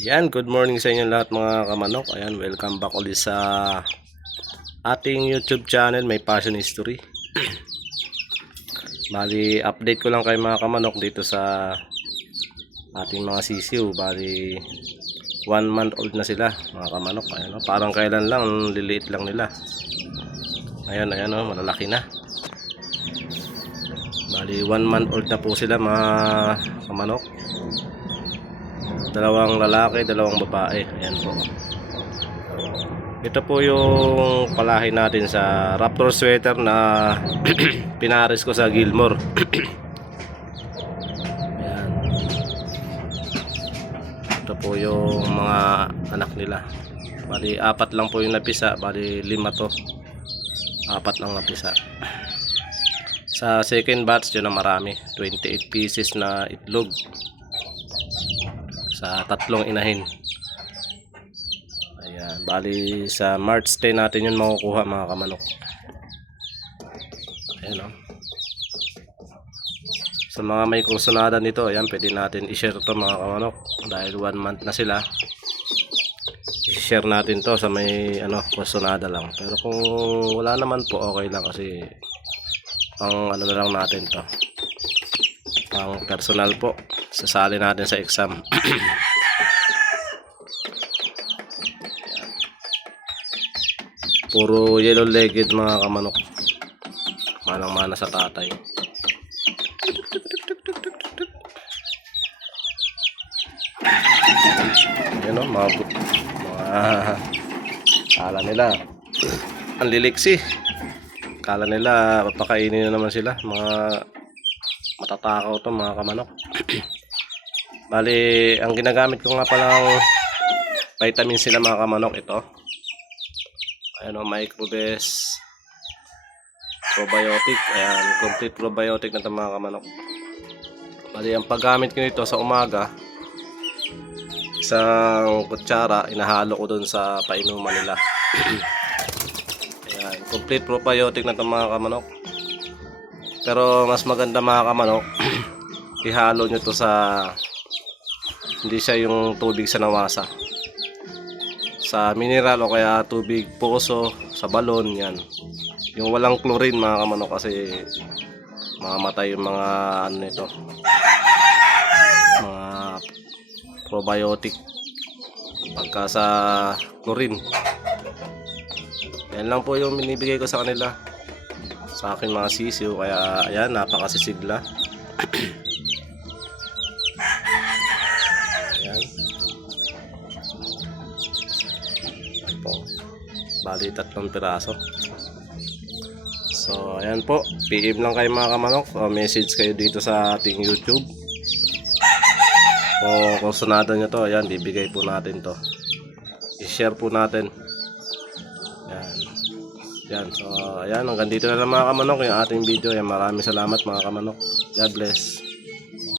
Ayan, good morning sa inyo lahat mga kamanok. Ayan, welcome back ulit sa ating YouTube channel, May Passion History. Bali, update ko lang kay mga kamanok dito sa ating mga sisiw. Bali, 1 month old na sila mga kamanok. Ayan, parang kailan lang, liliit lang nila. Ayan, malalaki na. Bali, 1 month old na po sila mga kamanok. Dalawang lalaki, dalawang babae. Ayan po. Ito po yung palahi natin sa Raptor sweater na pinares ko sa Gilmore. Ayan. Ito po yung mga anak nila. Bali, 4 lang po yung napisa. Bali, 5 to. 4 lang napisa. Sa second batch, yun na marami. 28 pieces na itlog. Sa 3 inahin. Ayan, bali sa March 10 natin yun makukuha mga kamanok. Ayan o. Sa mga may kursunada nito, ayan, pwede natin i-share to mga kamanok. Dahil 1 month na sila, i-share natin to sa may kursunada lang. Pero kung wala naman po, okay lang kasi pang na lang natin to. Pang personal po. Sasali natin sa exam. Puro yellow legged mga kamanok. Manang-mana sa tatay. Ayan o, mga kala nila ang liliksi. Kala nila papakainin na naman sila. Mga matatakaw to mga kamanok. Bali, ang ginagamit ko nga palang vitamin sila mga kamanok ito. Ayan o, Microbes probiotic. Ayan, complete probiotic na ito mga kamanok. Bali, ang paggamit ko nito sa umaga, isang kutsara, inahalo ko dun sa painuman nila. Ayan, complete probiotic na ito mga kamanok. Pero mas maganda mga kamanok, ihalo nyo to sa hindi siya yung tubig sa nawasa, sa mineral o kaya tubig poso, sa balon, yan. Yung walang chlorine mga kamanok kasi mamamatay yung mga nito, mga probiotic pagka sa chlorine. Yan lang po yung binibigay ko sa kanila, sa akin mga sisiw. Kaya ayan, napakasisigla. Ayan. Po. Bali 3 piraso. So ayan po, PM lang kayo mga kamanok, o message kayo dito sa ating YouTube. Kung sunada nyo to, ayan, bibigay po natin to, i-share po natin. Ayan. Yan, so ayan, hanggang dito na lang mga kamanok yung ating video. Ayan, maraming salamat mga kamanok. God bless.